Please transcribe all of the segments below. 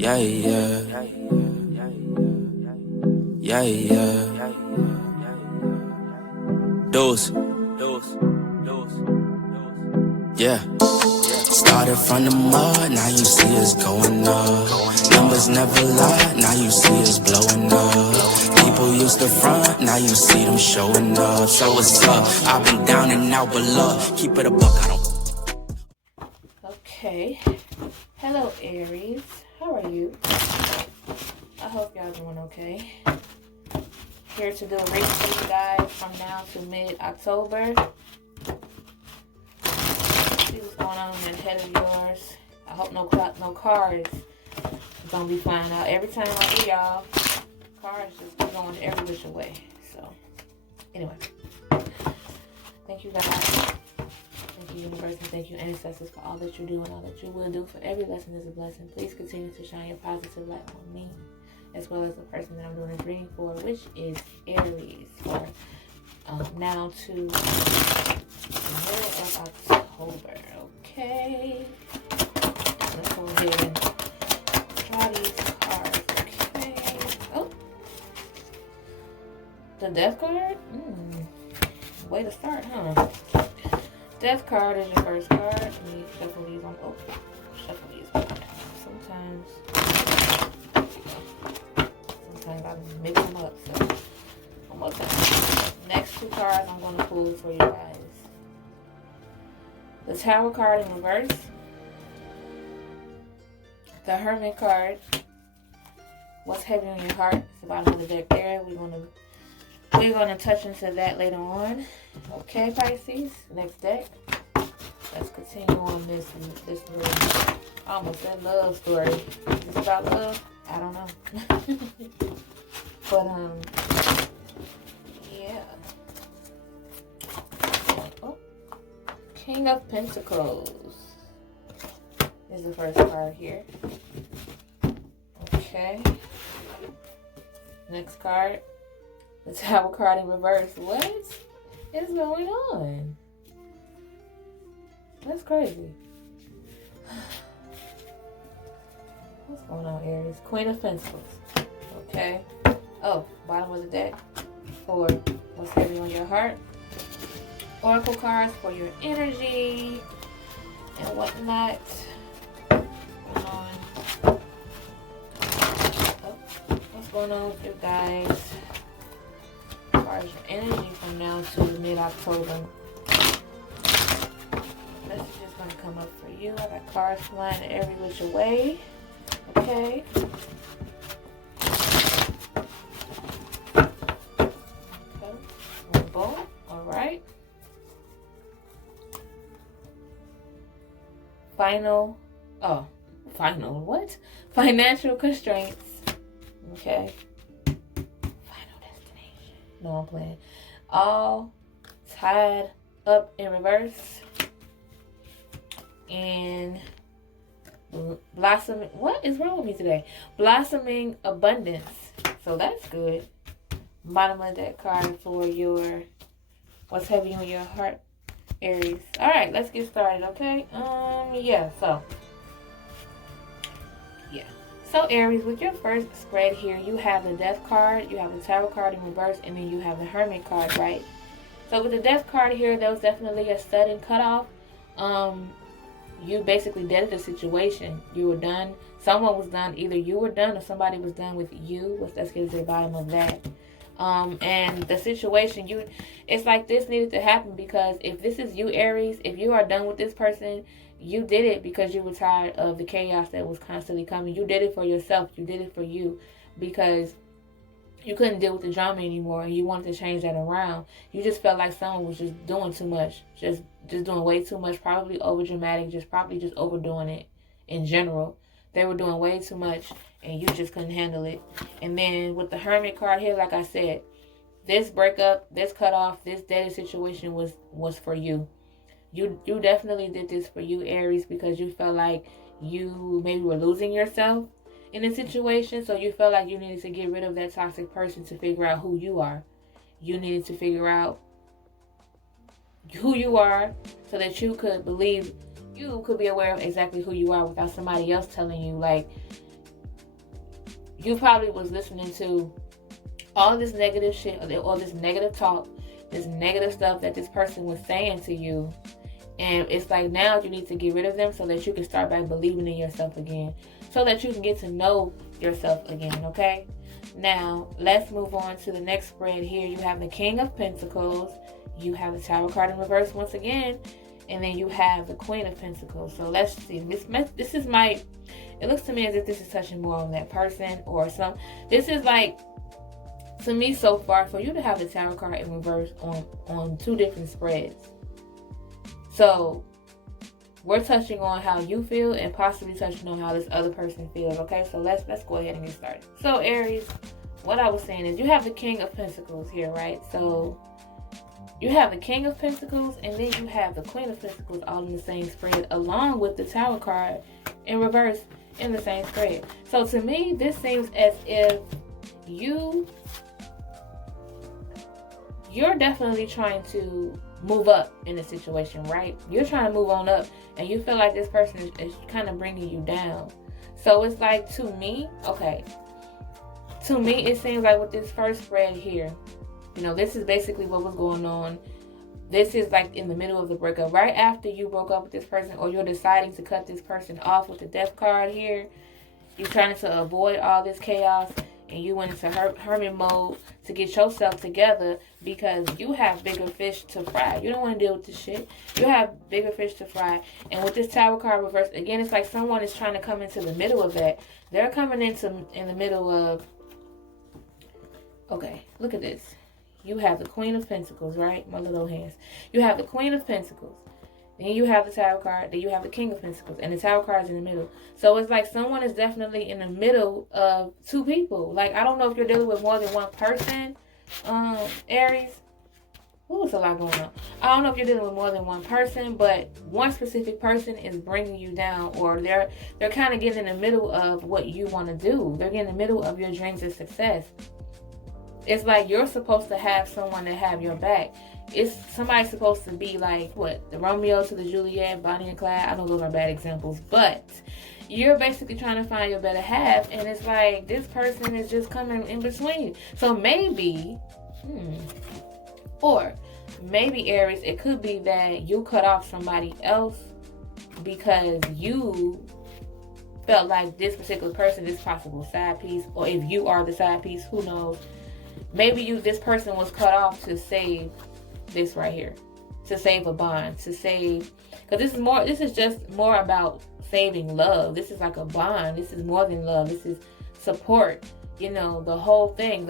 Yeah, yeah. Yeah, yeah. Dose. Yeah. Started from the mud, now you see us going up. Numbers never lie, now you see us blowing up. People used to front, now you see them showing up. So what's up? I've been down and out, but look, keep it a buck, I don't. Okay. Hello, Aries. How are you? I hope y'all doing okay. Here to do a reading for you guys from now to mid-October. See what's going on in the head of yours. I hope no cars gonna be flying out. Every time I do y'all, cars just going every which way. So, anyway. Thank you guys. Thank you, universe, and thank you, ancestors, for all that you do and all that you will do. For every lesson is a blessing. Please continue to shine your positive light on me, as well as the person that I'm doing this reading for, which is Aries, for now to the middle of October. Okay. Let's go ahead and draw these cards. Okay. Oh. The Death card? Way to start, huh? Death card is your first card. Let me shuffle these on. Oh, shuffle these on. Sometimes I mix them up. So, one more time. Next two cards I'm going to pull for you guys. The Tower card in reverse. The Hermit card. What's heavy on your heart? It's the bottom of the deck there. We're gonna touch into that later on. Okay, Pisces. Next deck. Let's continue on this little, almost that love story. Is this about love? I don't know. But yeah. Oh. King of Pentacles is the first card here. Okay. Next card. The Tower card in reverse. What is going on? That's crazy. What's going on, Aries? Queen of Pentacles. Okay. Oh, bottom of the deck for what's heavy on your heart. Oracle cards for your energy and whatnot. What's going on with you guys? As far as your energy from now to mid-October. This is just going to come up for you. I got cards flying every which way. Okay. Okay. Boom. Alright. Final what? Financial constraints. Okay. No, I'm playing. All tied up in reverse. And blossoming. What is wrong with me today? Blossoming abundance. So that's good. Bottom of that card for your what's heavy on your heart, Aries. Alright, let's get started, okay? So Aries, with your first spread here, you have the Death card, you have the Tower card in reverse, and then you have the Hermit card, right? So with the Death card here, there was definitely a sudden cutoff. You basically deaded the situation. You were done. Someone was done. Either you were done or somebody was done with you. Let's get to the bottom of that. And the situation, it's like this needed to happen because if this is you, Aries, if you are done with this person, you did it because you were tired of the chaos that was constantly coming. You did it for yourself. You did it for you because you couldn't deal with the drama anymore and you wanted to change that around. You just felt like someone was just doing too much. Just doing way too much. Probably over dramatic. Probably just overdoing it in general. They were doing way too much and you just couldn't handle it. And then with the Hermit card here, like I said, this breakup, this cutoff, this dead situation was for you. You definitely did this for you, Aries, because you felt like you maybe were losing yourself in a situation. So you felt like you needed to get rid of that toxic person to figure out who you are. You needed to figure out who you are so that you could be aware of exactly who you are without somebody else telling you, like, you probably was listening to all this negative shit, or this negative talk, this negative stuff that this person was saying to you. And it's like now you need to get rid of them so that you can start by believing in yourself again. So that you can get to know yourself again, okay? Now, let's move on to the next spread here. You have the King of Pentacles. You have the Tower card in reverse once again. And then you have the Queen of Pentacles. So let's see. This is my... It looks to me as if this is touching more on that person or some... This is like... To me so far, for you to have the Tower card in reverse on two different spreads. So, we're touching on how you feel and possibly touching on how this other person feels, okay? So, let's go ahead and get started. So, Aries, what I was saying is you have the King of Pentacles here, right? So, you have the King of Pentacles and then you have the Queen of Pentacles all in the same spread along with the Tower card in reverse in the same spread. So, to me, this seems as if you're definitely trying to move up in the situation, right? You're trying to move on up and you feel like this person is kind of bringing you down. So it's like, to me, it seems like with this first spread here, this is basically what was going on. This is like in the middle of the breakup, right after you broke up with this person, or you're deciding to cut this person off with the Death card here. You're trying to avoid all this chaos. And you went into hermit mode to get yourself together because you have bigger fish to fry. You don't want to deal with this shit. You have bigger fish to fry. And with this Tower card reverse, again, it's like someone is trying to come into the middle of that. They're coming in the middle of... Okay, look at this. You have the Queen of Pentacles, right? My little hands. You have the Queen of Pentacles. Then you have the Tower card. Then you have the King of Pentacles. And the Tower card is in the middle. So it's like someone is definitely in the middle of two people. Like, I don't know if you're dealing with more than one person, Aries. Ooh, it's a lot going on. I don't know if you're dealing with more than one person, but one specific person is bringing you down, or they're kind of getting in the middle of what you want to do. They're getting in the middle of your dreams of success. It's like you're supposed to have someone to have your back. It's somebody supposed to be like, what, the Romeo to the Juliet, Bonnie and Clyde. I know those are bad examples, but you're basically trying to find your better half, and it's like this person is just coming in between. So maybe, or maybe, Aries, it could be that you cut off somebody else because you felt like this particular person is possible side piece, or if you are the side piece, who knows? Maybe this person was cut off to save this right here, to save a bond, to save, because this is just more about saving love. This is like a bond. This is more than love. This is support, the whole thing,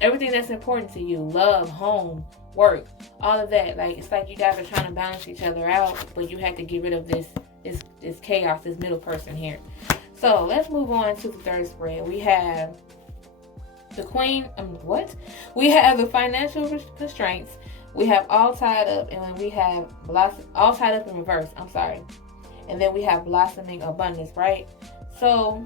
everything that's important to you, love, home, work, all of that. Like, it's like you guys are trying to balance each other out, but you have to get rid of this chaos, this middle person here. So let's move on to the third spread. We have the Queen, we have the financial constraints. We have all tied up, and then we have all tied up in reverse. And then we have blossoming abundance, right? So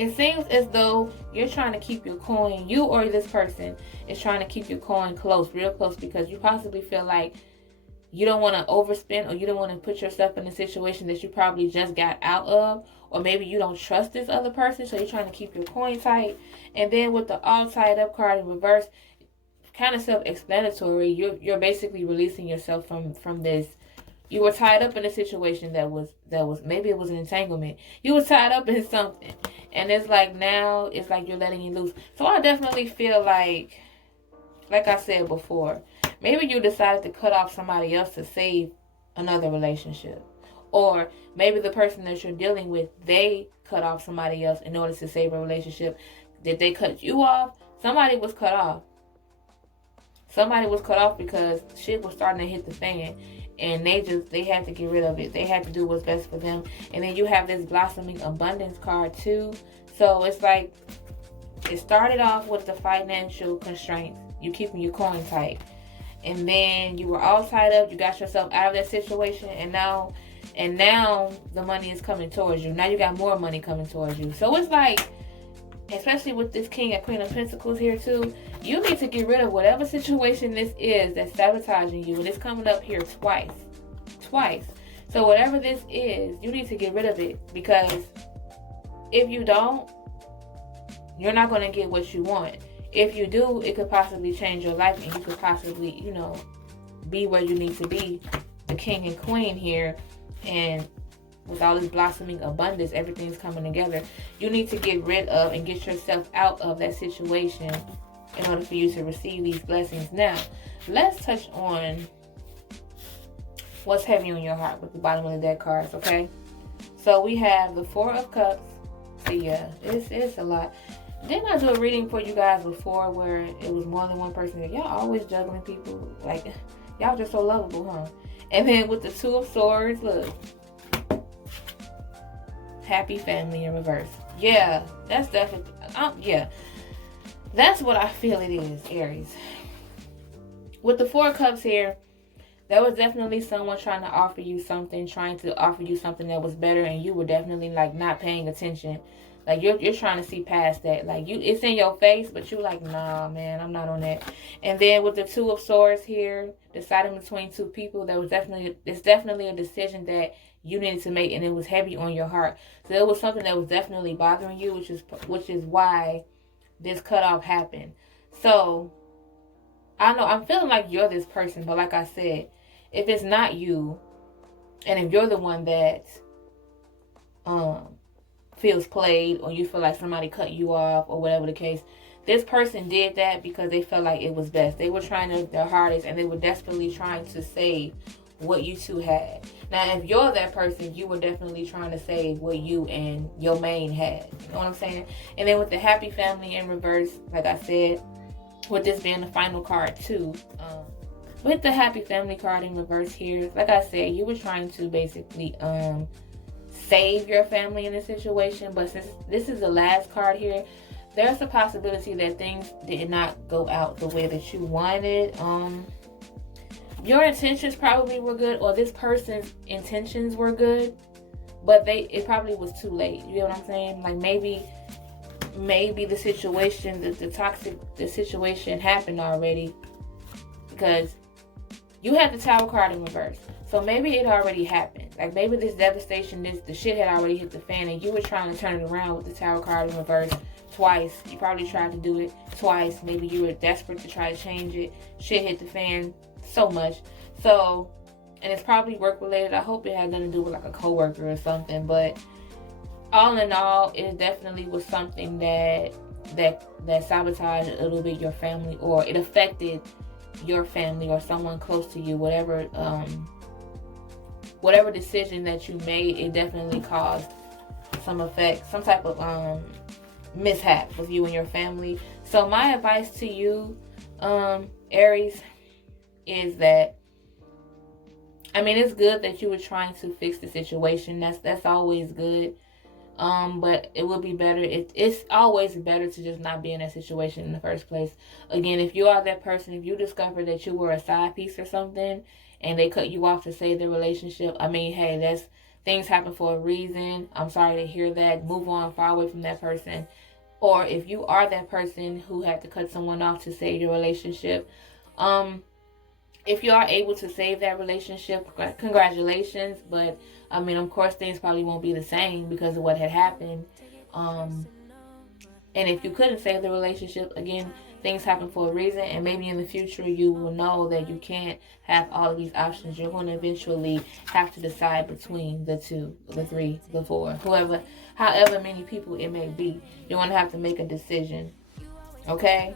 it seems as though you're trying to keep your coin, you or this person is trying to keep your coin close, real close, because you possibly feel like you don't want to overspend, or you don't want to put yourself in a situation that you probably just got out of, or maybe you don't trust this other person, so you're trying to keep your coin tight. And then with the all tied up card in reverse, kind of self-explanatory, you're basically releasing yourself from this. You were tied up in a situation that was maybe it was an entanglement. You were tied up in something, and it's like now it's like you're letting it loose. So I definitely feel like I said before, maybe you decided to cut off somebody else to save another relationship, or maybe the person that you're dealing with, they cut off somebody else in order to save a relationship. Did they cut you off? Somebody was cut off. Somebody was cut off because shit was starting to hit the fan, and they had to get rid of it. They had to do what's best for them. And then you have this blossoming abundance card too. So it's like it started off with the financial constraints, you keeping your coin tight, and then you were all tied up. You got yourself out of that situation, and now the money is coming towards you. Now you got more money coming towards you. So it's like, especially with this King and Queen of Pentacles here too, you need to get rid of whatever situation this is that's sabotaging you. And it's coming up here twice. So whatever this is, you need to get rid of it, because if you don't, you're not going to get what you want. If you do, it could possibly change your life, and you could possibly, you know, be where you need to be, the king and queen here. And with all this blossoming abundance, everything's coming together. You need to get rid of and get yourself out of that situation in order for you to receive these blessings. Now, let's touch on what's heavy on your heart with the bottom of the deck cards, okay? So we have the Four of Cups. See, yeah, it's a lot. Didn't I do a reading for you guys before where it was more than one person? Y'all always juggling people. Like, y'all just so lovable, huh? And then with the Two of Swords, look. Happy family in reverse. Yeah, that's definitely, yeah. That's what I feel it is, Aries. With the Four of Cups here, there was definitely someone trying to offer you something, that was better, and you were definitely, like, not paying attention. Like, you're trying to see past that. Like, it's in your face, but you're like, nah, man, I'm not on that. And then with the Two of Swords here, deciding between two people, it's definitely a decision that you needed to make, and it was heavy on your heart. So it was something that was definitely bothering you, which is why this cutoff happened. So I know I'm feeling like you're this person, but like I said, if it's not you, and if you're the one that feels played, or you feel like somebody cut you off, or whatever the case, this person did that because they felt like it was best. They were trying their hardest, and they were desperately trying to save what you two had. Now, if you're that person, you were definitely trying to save what you and your main had. You know what I'm saying? And then with the Happy Family in reverse, like I said, with this being the final card too, with the Happy Family card in reverse here, like I said, you were trying to basically save your family in this situation. But since this is the last card here, there's a possibility that things did not go out the way that you wanted. Your intentions probably were good, or this person's intentions were good, but it probably was too late. You know what I'm saying? Like, maybe the situation, the situation happened already, because you had the Tower card in reverse. So maybe it already happened. Like, maybe this devastation, the shit had already hit the fan, and you were trying to turn it around with the Tower card in reverse twice. You probably tried to do it twice. Maybe you were desperate to try to change it. Shit hit the fan so much. So, and it's probably work related. I hope it had nothing to do with like a coworker or something. But all in all, it definitely was something that sabotaged a little bit your family, or it affected your family or someone close to you. Whatever decision that you made, it definitely caused some type of mishap with you and your family. So my advice to you, Aries, is that, I mean, it's good that you were trying to fix the situation. That's always good. But it would be better. It's always better to just not be in that situation in the first place. Again, if you are that person, if you discover that you were a side piece or something, and they cut you off to save the relationship, I mean, hey, things happen for a reason. I'm sorry to hear that. Move on, far away from that person. Or if you are that person who had to cut someone off to save your relationship, if you are able to save that relationship, congratulations. But I mean, of course, things probably won't be the same because of what had happened. And if you couldn't save the relationship, again, things happen for a reason. And maybe in the future, you will know that you can't have all of these options. You're going to eventually have to decide between the two, the three, the four, however many people it may be. You're going to have to make a decision. Okay?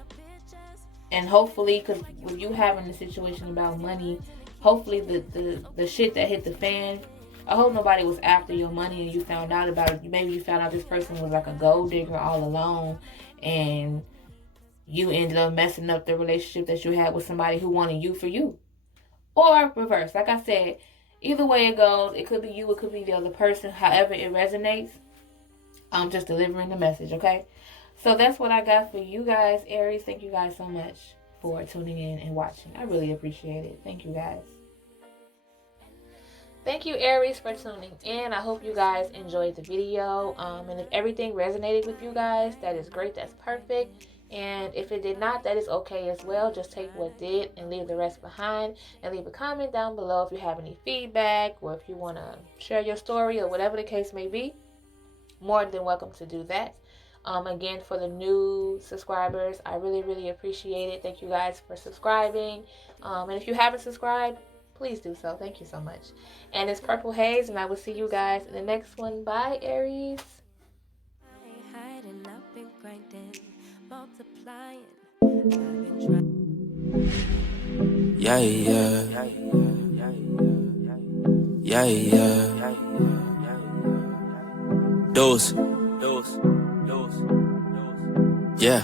And hopefully, because with you having the situation about money, hopefully the shit that hit the fan, I hope nobody was after your money and you found out about it. Maybe you found out this person was like a gold digger all along, and you ended up messing up the relationship that you had with somebody who wanted you for you. Or reverse. Like I said, either way it goes, it could be you, it could be the other person. However it resonates, I'm just delivering the message, okay? So that's what I got for you guys, Aries. Thank you guys so much for tuning in and watching. I really appreciate it. Thank you guys. Thank you, Aries, for tuning in. I hope you guys enjoyed the video. And if everything resonated with you guys, that is great. That's perfect. And if it did not, that is okay as well. Just take what did and leave the rest behind. And leave a comment down below if you have any feedback, or if you want to share your story, or whatever the case may be. More than welcome to do that. Again, for the new subscribers, I really appreciate it. Thank you guys for subscribing. And if you haven't subscribed, please do so. Thank you so much. And it's Purple Haze, and I will see you guys in the next one. Bye, Aries. Yeah, yeah. Yeah, yeah. Dose. Yeah.